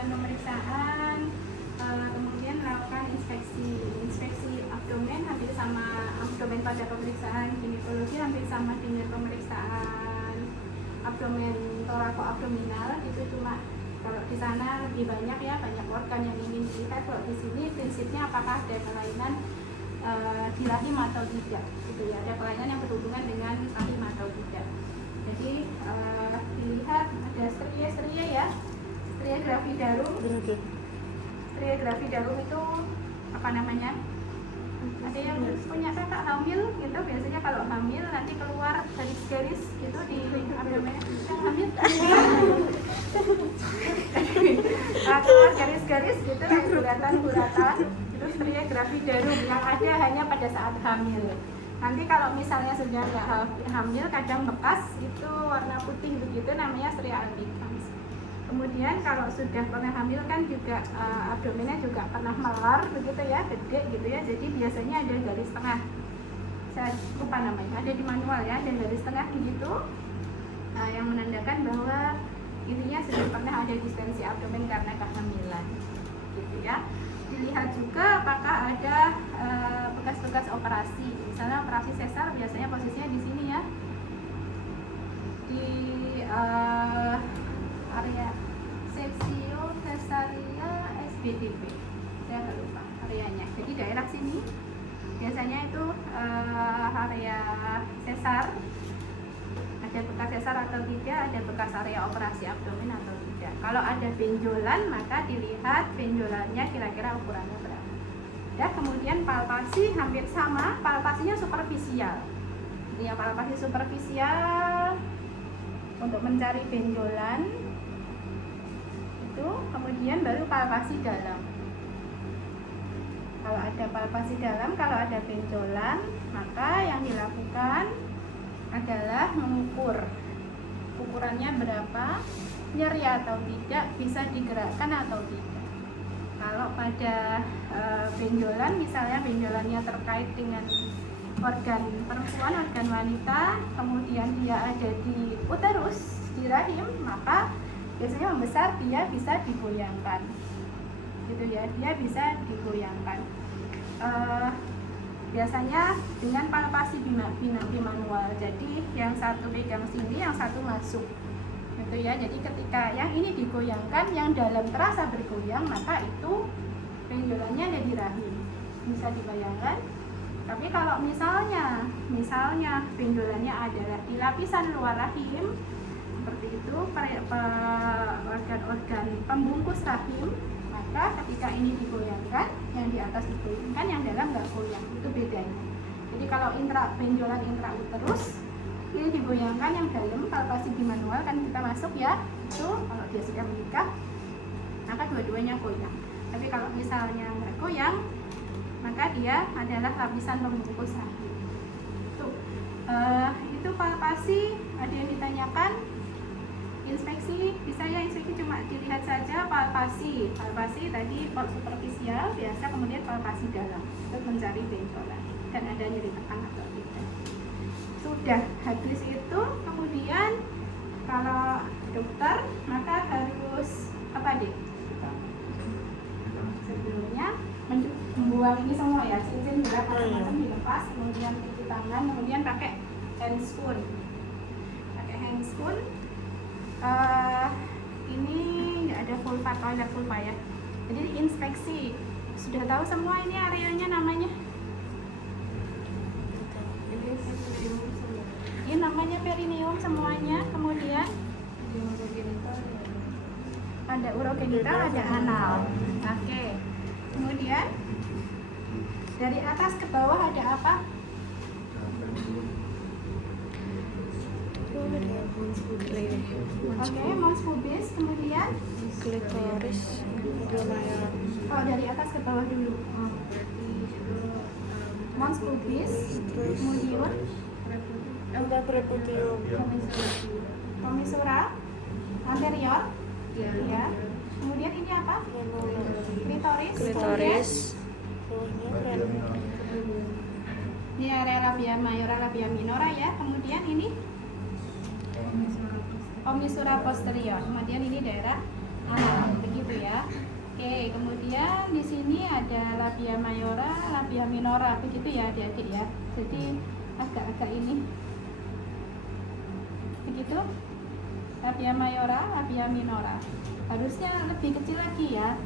tujuan pemeriksaan, kemudian melakukan inspeksi abdomen, hampir sama abdomen pada pemeriksaan ginekologi, hampir sama dengan pemeriksaan abdomen torakoabdominal. Itu cuma kalau di sana lebih banyak ya, banyak organ yang ingin dilihat. Kalau di sini prinsipnya apakah ada kelainan di rahim atau tidak, gitu ya, ada kelainan yang berhubungan dengan rahim atau tidak. Jadi dilihat ada stria ya, stria gravidarum. Stria gravidarum itu apa namanya? Ada yang punya kakak hamil gitu, biasanya kalau hamil nanti keluar garis-garis gitu di abdomen. Hamil keluar garis-garis gitu, bulatan itu stria gravidarum yang ada hanya pada saat hamil. Nanti kalau misalnya sudah nggak hamil, kadang bekas itu warna putih begitu, namanya stria albicans. Kemudian kalau sudah pernah hamil kan juga abdomennya juga pernah melar begitu ya, gede gitu ya. Jadi biasanya ada garis tengah. Saya lupa namanya, ada di manual ya, ada garis tengah gitu, yang menandakan bahwa intinya sudah pernah ada distensi abdomen karena kehamilan, gitu ya. Dilihat juga apakah ada bekas-bekas operasi. Misalnya operasi sesar biasanya posisinya di sini ya, di area sepsio cesaria SBDP, saya nggak lupa areanya. Jadi daerah sini biasanya itu area sesar, ada bekas sesar atau tidak, ada bekas area operasi abdomen atau tidak. Kalau ada benjolan maka dilihat benjolannya kira-kira ukurannya berapa. Ya, kemudian palpasi hampir sama, palpasinya superficial. Ya, palpasi superficial untuk mencari benjolan itu, kemudian baru palpasi dalam. Kalau ada palpasi dalam, kalau ada benjolan, maka yang dilakukan adalah mengukur ukurannya berapa, nyeri atau tidak, bisa digerakkan atau tidak. Kalau pada benjolan, misalnya benjolannya terkait dengan organ perempuan, organ wanita, kemudian dia ada di uterus, di rahim, maka biasanya membesar, dia bisa digoyangkan, gitu ya, dia bisa digoyangkan. Biasanya dengan palpasi bimanual. Jadi yang satu pegang sini, yang satu masuk, gitu ya. Jadi ketika yang ini digoyangkan, yang dalam terasa bergoyang, maka itu benjolannya ada di rahim. Bisa dibayangkan. Tapi kalau misalnya benjolannya adalah di lapisan luar rahim, seperti itu, organ-organ pembungkus rahim, maka ketika ini digoyangkan, yang di atas digoyangkan, yang dalam nggak goyang, itu bedanya. Jadi kalau benjolan intrauterus ini digoyangkan, yang dalam palpasi bimanual kan kita masuk ya, itu kalau dia sudah menikah maka dua-duanya goyang. Tapi kalau misalnya nggak goyang, maka dia adalah lapisan pembungkus rahim. Itu palpasi. Ada yang ditanyakan? Inspeksi, bisa ya, inspeksi cuma dilihat saja palpasi tadi superficial biasa, kemudian palpasi dalam untuk mencari benjolan dan ada nyeri tekan atau tidak. Sudah habis itu, kemudian kalau dokter maka harus apa deh? Sebelumnya membuang ini semua ya, cincin juga macam-macam dilepas, kemudian cuci tangan, kemudian pakai handscoon. Ini nggak ada vulva, toilet vulva ya. Jadi inspeksi, sudah tahu semua ini areanya namanya. Ini namanya perineum semuanya. Kemudian ada urogenital, ada anal. Oke. Kemudian dari atas ke bawah ada apa? Oke, mons pubis, kemudian klitoris, oh dari atas ke bawah dulu. Mons pubis, kemudian prepudium, commissura anterior, ya. Kemudian ini apa? Klitoris. Ini area labia mayora, labia minora ya. Kemudian ini commissura posterior. Kemudian ini daerah anal, begitu ya. sini ada labia mayora, labia minora, begitu ya adik-adik ya. Jadi agak-agak ini, begitu. Labia mayora, labia minora. Harusnya lebih kecil lagi ya.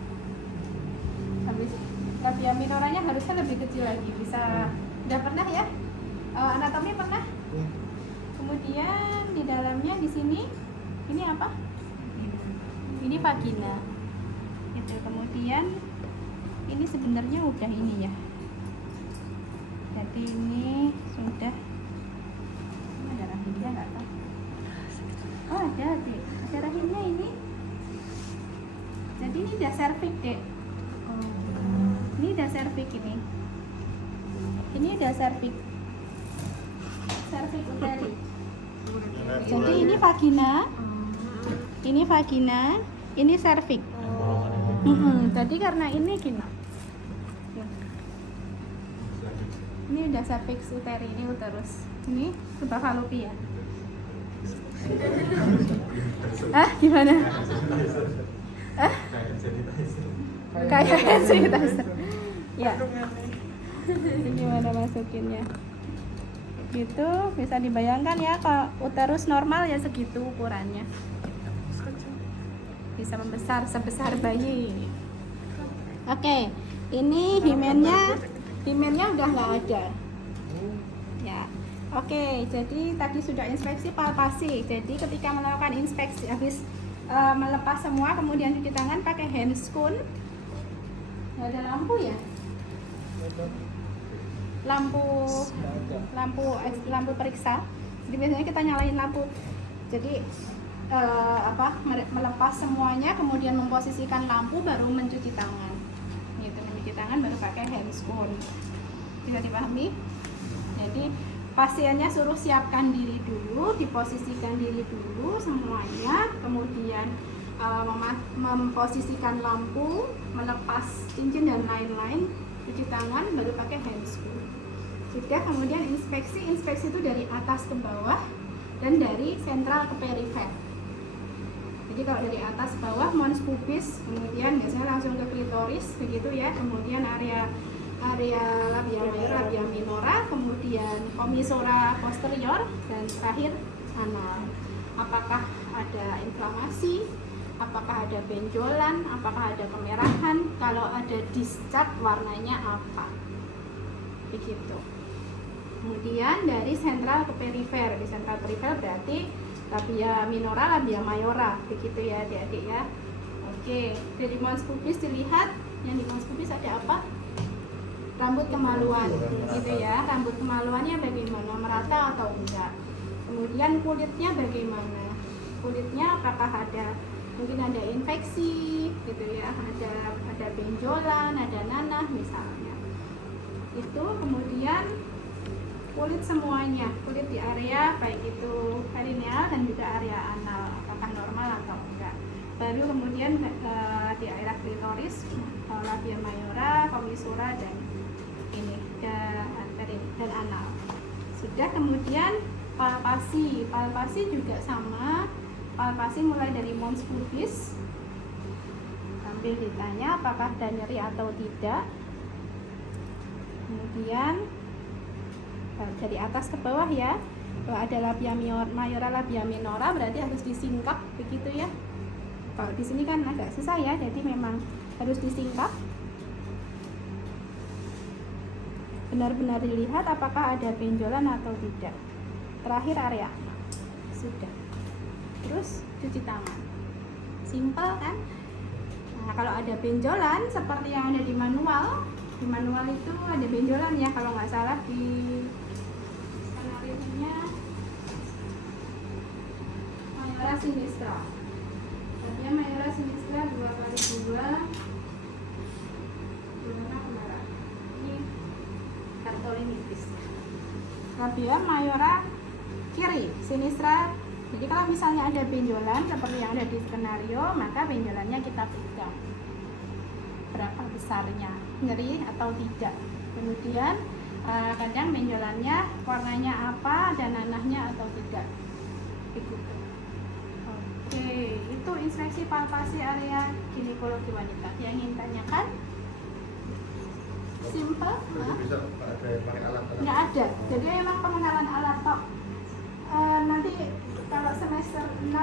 Habis labia minoranya harusnya lebih kecil lagi. Bisa, udah pernah ya? Anatomi pernah? Kemudian di dalamnya di sini, ini apa? Ini vagina. Itu. Kemudian ini sebenarnya udah ini ya. Jadi ini sudah. Ini ada rahimnya nggak tahu? Oh ada deh. Ada rahimnya ini. Jadi ini udah serviks dek. Ini udah serviks ini. Ini udah serviks. Serviks uteri. Jadi ini vagina. Ini vagina. Ini serviks. Jadi karena ini gini. Ini udah serviks uteri, ini uterus. Ini tuba falopia. Gimana? Kayak sanitizer. Ya. Gimana masukinnya? Gitu, bisa dibayangkan ya kalau uterus normal ya segitu ukurannya. Bisa membesar sebesar bayi. Oke, ini himennya udah nggak ada. Ya, oke. Jadi tadi sudah inspeksi palpasi. Jadi ketika melakukan inspeksi habis melepas semua, kemudian cuci tangan pakai handscoon. Nggak ada lampu ya? Lampu periksa. Jadi biasanya kita nyalain lampu. Jadi melepas semuanya, kemudian memposisikan lampu, baru mencuci tangan. Gitu, mencuci tangan baru pakai handscoon. Bisa dipahami? Jadi pasiennya suruh siapkan diri dulu, diposisikan diri dulu semuanya, kemudian memposisikan lampu, melepas cincin dan lain-lain, cuci tangan, baru pakai handscoon. Sudah, kemudian inspeksi itu dari atas ke bawah dan dari sentral ke perifer. Jadi kalau dari atas ke bawah mons pubis, kemudian biasanya langsung ke klitoris, begitu ya. Kemudian area labia mayora, labia minora, kemudian commissura posterior, dan terakhir anal. Apakah ada inflamasi? Apakah ada benjolan? Apakah ada kemerahan? Kalau ada discharge, warnanya apa? Begitu. Kemudian dari sentral ke perifer. Di sentral perifer berarti labia minora, labia mayora, begitu ya adik-adik ya. Oke, dari mons pubis dilihat, yang di mons pubis ada apa? Rambut kemaluan, gitu ya. Rambut kemaluannya bagaimana? Merata atau enggak? Kemudian kulitnya bagaimana? Kulitnya apakah mungkin ada infeksi, gitu ya? Ada benjolan, ada nanah misalnya. Itu. Kemudian kulit semuanya, kulit di area baik itu perineal dan juga area anal, apakah normal atau enggak. Baru kemudian di area klitoris, labia mayora, commissura, dan ini dan anal. Sudah. Kemudian palpasi juga sama. Palpasi mulai dari mons pubis sambil ditanya apakah ada nyeri atau tidak. Kemudian dari atas ke bawah ya. Kalau ada labia mayora, labia minora, berarti harus disingkap, begitu ya. Kalau di sini kan agak susah ya, jadi memang harus disingkap. Benar-benar dilihat apakah ada benjolan atau tidak. Terakhir area anal. Sudah. Terus cuci tangan. Simpel kan? Nah, kalau ada benjolan seperti yang ada di manual itu ada benjolan ya, kalau nggak salah di skenario-nya mayora sinistra. Tadinya mayora sinistra 2x2 ini kartolinitis. Labia mayora kiri sinistra. Jadi kalau misalnya ada benjolan seperti yang ada di skenario, maka benjolannya kita pegang berapa besarnya, nyeri atau tidak. Kemudian kadang benjolannya warnanya apa, dan nanahnya atau tidak, begitu. Oke, itu inspeksi palpasi area ginekologi wanita. Yang ingin tanyakan? simple. Jadi bisa ada yang pakai alat-alat. Nggak ada, jadi memang pengenalan alat tok.